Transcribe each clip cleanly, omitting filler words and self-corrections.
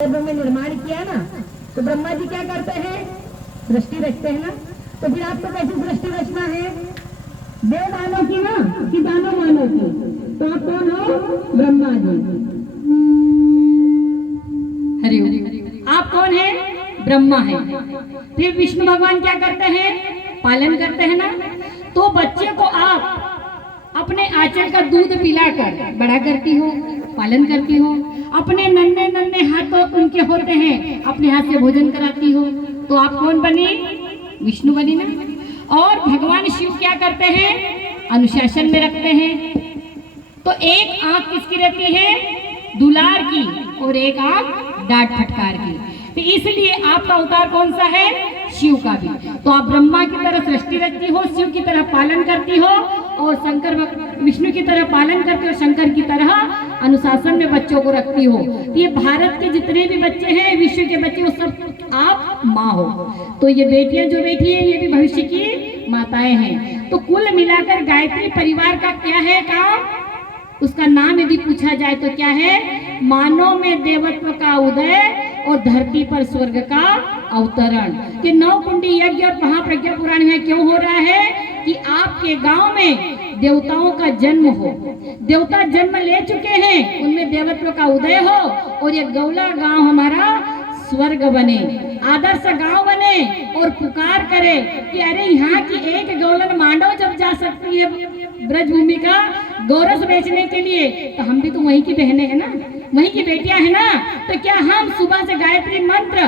में निर्माण किया ना, तो ब्रह्मा जी क्या करते हैं? दृष्टि रखते हैं ना। तो फिर आपको कैसी दृष्टि रचना है? देव दानों की ना कि दानव मानव की? तो आप कौन हो? ब्रह्मा जी। हरिओम। आप कौन है? ब्रह्मा है। फिर विष्णु भगवान क्या करते हैं? पालन करते हैं ना। तो बच्चे को आप अपने आंचल का दूध पिलाकर बड़ा करती हो, पालन करती हो। अपने नन्हे नन्हे हाथों उनके होते हैं, अपने हाथ से भोजन कराती हो। तो आप कौन बनी? विष्णु बनी ना। और भगवान शिव क्या करते हैं? अनुशासन में रखते हैं। तो एक आंख किसकी रहती है? दुलार की, और एक आंख डांट फटकार की। तो इसलिए आपका अवतार कौन सा है? शिव का भी। तो आप ब्रह्मा की तरह सृष्टि रखती हो, शिव की तरह पालन करती हो, और शंकर विष्णु की तरह पालन करती हो, शंकर की तरह अनुशासन में बच्चों को रखती हो। ये भारत के जितने भी बच्चे हैं, विश्व के बच्चे, वो सब आप माँ हो। तो ये बेटियां जो बैठी है, ये भी भविष्य की माताएं हैं। तो कुल मिलाकर गायत्री परिवार का क्या है काम? उसका नाम यदि पूछा जाए तो क्या है? मानव में देवत्व का उदय और धरती पर स्वर्ग का अवतरण। कि 9 कुंडी यज्ञ और महाप्रज्ञा पुराण में क्यों हो रहा है? कि आपके गांव में देवताओं का जन्म हो, देवता जन्म ले चुके हैं, उनमें देवत्व का उदय हो, और ये गौला गांव हमारा स्वर्ग बने, आदर्श गांव बने, और पुकार करे कि अरे यहाँ की एक गौलन मांडव जब जा सकती है ब्रजभूमि का गौरस बेचने के लिए, तो हम भी तो वहीं की बहनें हैं ना, वहीं की बेटियां हैं ना। तो क्या हम सुबह से गायत्री मंत्र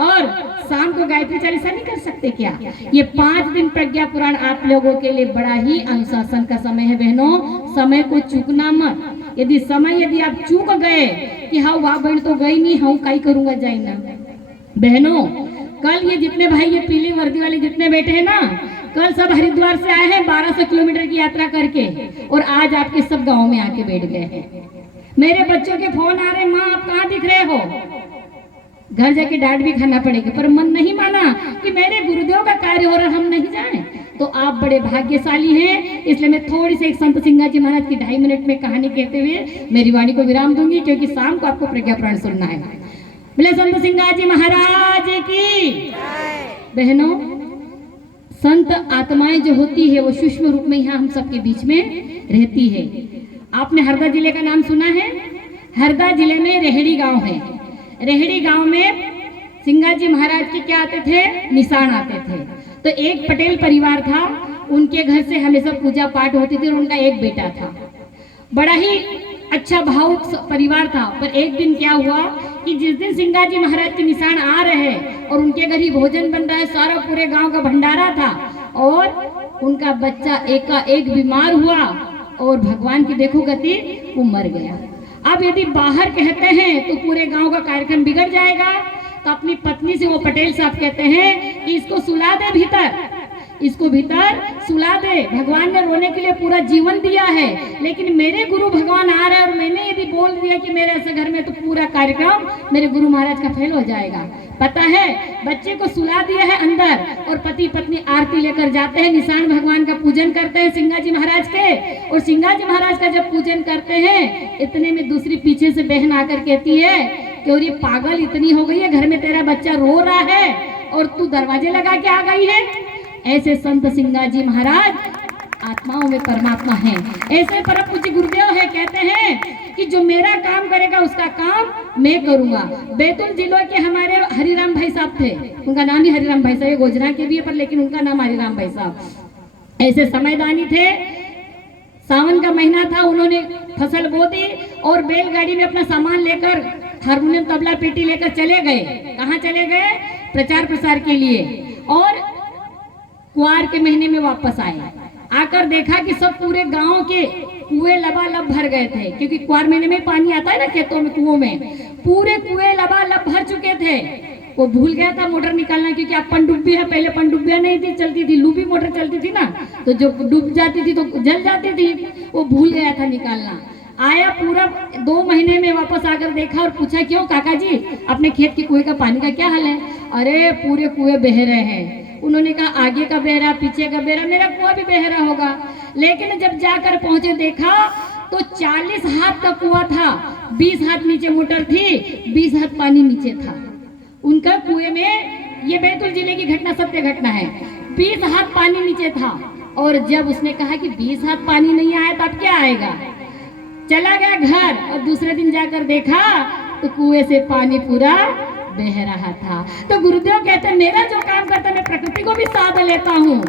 और शाम को गायत्री चालीसा नहीं कर सकते क्या? ये 5 दिन प्रज्ञा पुराण आप लोगों के लिए बड़ा ही अनुशासन का समय है बहनों। समय को चूकना मत। यदि आप चूक गए कि हाँ वाह बहन तो गई नहीं, हाँ काई करूंगा जाई ना। बहनों, कल ये जितने भाई ये पीली वर्दी वाले जितने बैठे हैं ना, कल सब हरिद्वार से आए हैं 1200 किलोमीटर की यात्रा करके, और आज आपके सब गांव में आके बैठ गए हैं। मेरे बच्चों के फोन आ रहे, माँ आप कहाँ दिख रहे हो? घर जाके डांट भी खाना पड़ेगा, पर मन नहीं माना कि मेरे गुरुदेव का कार्य हो रहा, हम नहीं जाएं। तो आप बड़े भाग्यशाली हैं। इसलिए मैं थोड़ी सी एक संत सिंगा जी महाराज की 2.5 मिनट में कहानी कहते हुए मेरी वाणी को विराम दूंगी, क्योंकि शाम को आपको प्रज्ञा पुराण सुनना है। बोले संत सिंगा जी महाराज की। बहनों, संत आत्माएं जो होती है वो सूक्ष्म रूप में यहाँ हम सबके बीच में रहती है। आपने हरदा जिले का नाम सुना है? हरदा जिले में रेहड़ी गांव है। रेहड़ी गांव में सिंगाजी महाराज के क्या आते थे? निशान आते थे। तो एक पटेल परिवार था, उनके घर से हमेशा पूजा पाठ होती थी, और उनका एक बेटा था। बड़ा ही अच्छा भावुक परिवार था। पर एक दिन क्या हुआ कि जिस दिन सिंगाजी महाराज के निशान आ रहे हैं और उनके घर ही भोजन बन रहा है, सारा पूरे गांव का भंडारा था, और उनका बच्चा एकाएक बीमार हुआ, और भगवान की देखो गति, वो मर गया। अब यदि बाहर कहते हैं तो पूरे गांव का कार्यक्रम बिगड़ जाएगा। तो अपनी पत्नी से वो पटेल साहब कहते हैं कि इसको सुला दे भीतर, इसको भीतर सुला दे। भगवान ने रोने के लिए पूरा जीवन दिया है, लेकिन मेरे गुरु भगवान आ रहे हैं, और मैंने यदि बोल दिया कि मेरे ऐसे घर में, तो पूरा कार्यक्रम मेरे गुरु महाराज का फेल हो जाएगा। पता है, बच्चे को सुला दिया है अंदर, और पति पत्नी आरती लेकर जाते हैं, निशान भगवान का पूजन करते हैं सिंगाजी महाराज के। और सिंगाजी महाराज का जब पूजन करते हैं, इतने में दूसरी पीछे से बहन आकर कहती है कि और ये पागल इतनी हो गई है, घर में तेरा बच्चा रो रहा है और तू दरवाजे लगा के आ गई है। ऐसे संत सिंगाजी महाराज आत्माओं में परमात्मा है। ऐसे परम पूज्य गुरुदेव है, कहते हैं कि जो मेरा काम करेगा उसका काम मैं करूंगा। बैतूल जिले के हमारे हरिराम भाई साहब थे, उनका नाम ही हरिराम भाई साहब, गोजरा के भी है, पर लेकिन उनका नाम हरिराम भाई साहब। ऐसे समयदानी थे। सावन का महीना था, उन्होंने फसल बो दी और बैलगाड़ी में अपना सामान लेकर, हारमोनियम तबला पेटी लेकर चले गए। कहाँ चले गए? प्रचार प्रसार के लिए। और कुआर के महीने में वापस आए। आकर देखा कि सब पूरे गांव के कुएं लबालब भर गए थे, क्योंकि कुआर महीने में पानी आता है ना खेतों में, कुओं में पूरे कुएं लबालब भर चुके थे। वो भूल गया था मोटर निकालना, क्योंकि अब पनडुब्बी है, पहले पनडुब्बियां नहीं थी, चलती थी लूबी मोटर चलती थी ना, तो जो डूब जाती थी तो जल जाती थी, वो भूल गया था निकालना। आया पूरा 2 महीने में वापस आकर देखा और पूछा, क्यों काका जी अपने खेत के कुएं का पानी का क्या हाल है? अरे पूरे कुएं बह रहे हैं। उन्होंने कहा आगे का बह रहा, पीछे का बह रहा, मेरा कुआं भी बह रहा होगा। लेकिन जब जाकर पहुंचे देखा तो 40 हाथ का कुआं था, 20 हाथ नीचे मोटर थी, 20 हाथ पानी नीचे था उनका कुएं में। ये बैतूल जिले की घटना, सत्य घटना है। 20 हाथ पानी नीचे था और जब उसने कहा कि 20 हाथ पानी नहीं आया तो अब क्या आएगा, चला गया घर और दूसरे दिन जाकर देखा तो कुएं से पानी पूरा बह रहा था। तो गुरुदेव कहते हैं मेरा जो काम करता है मैं प्रकृति को भी साथ लेता हूँ।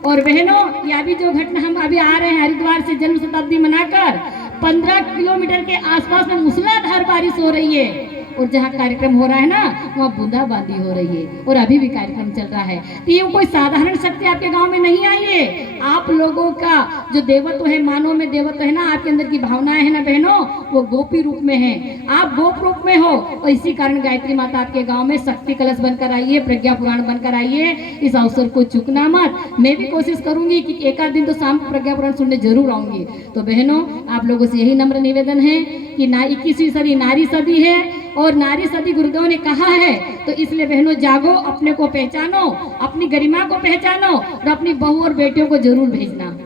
और बहनों, यह भी जो घटना हम अभी आ रहे हैं हरिद्वार से जन्म शताब्दी मनाकर, 15 किलोमीटर के आसपास में मूसलाधार बारिश हो रही है और जहाँ कार्यक्रम हो रहा है ना वहाँ बूंदाबांदी हो रही है और अभी भी कार्यक्रम चल रहा है। तो ये कोई साधारण शक्ति आपके गांव में नहीं आई है। आप लोगों का जो देवत्व है, मानव में देवत्व है ना, आपके अंदर की भावनाएं है ना बहनों, वो गोपी रूप में है, आप गोप रूप में हो। और इसी कारण गायत्री माता आपके गाँव में शक्ति कलश बनकर आई है, प्रज्ञा पुराण बनकर आई है। इस अवसर को चूकना मत। मैं भी कोशिश करूंगी कि एक आध दिन तो शाम को प्रज्ञा पुराण सुनने जरूर आऊंगी। तो बहनों, आप लोगों से यही नम्र निवेदन है कि 21वीं सदी नारी सदी है और नारी सदी गुरुदेव ने कहा है, तो इसलिए बहनों जागो, अपने को पहचानो, अपनी गरिमा को पहचानो और अपनी बहू और बेटियों को जरूर भेजना।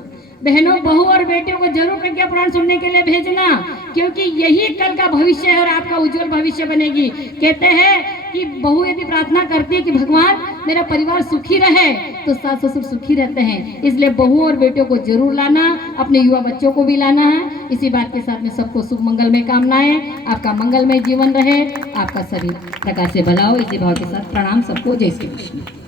बहनों, बहू और बेटियों को जरूर प्रज्ञा पुराण सुनने के लिए भेजना, क्योंकि यही कल का भविष्य है और आपका उज्जवल भविष्य बनेगी। कहते हैं कि बहू यदि प्रार्थना करती है कि भगवान मेरा परिवार सुखी रहे, तो सास ससुर सुखी रहते हैं। इसलिए बहू और बेटियों को जरूर लाना, अपने युवा बच्चों को भी लाना है। इसी बात के साथ में सबको शुभ मंगलमय कामनाएं, आपका मंगलमय जीवन रहे, आपका शरीर प्रकाश से भला हो। इसी भाव के साथ प्रणाम सबको। जय श्री कृष्ण।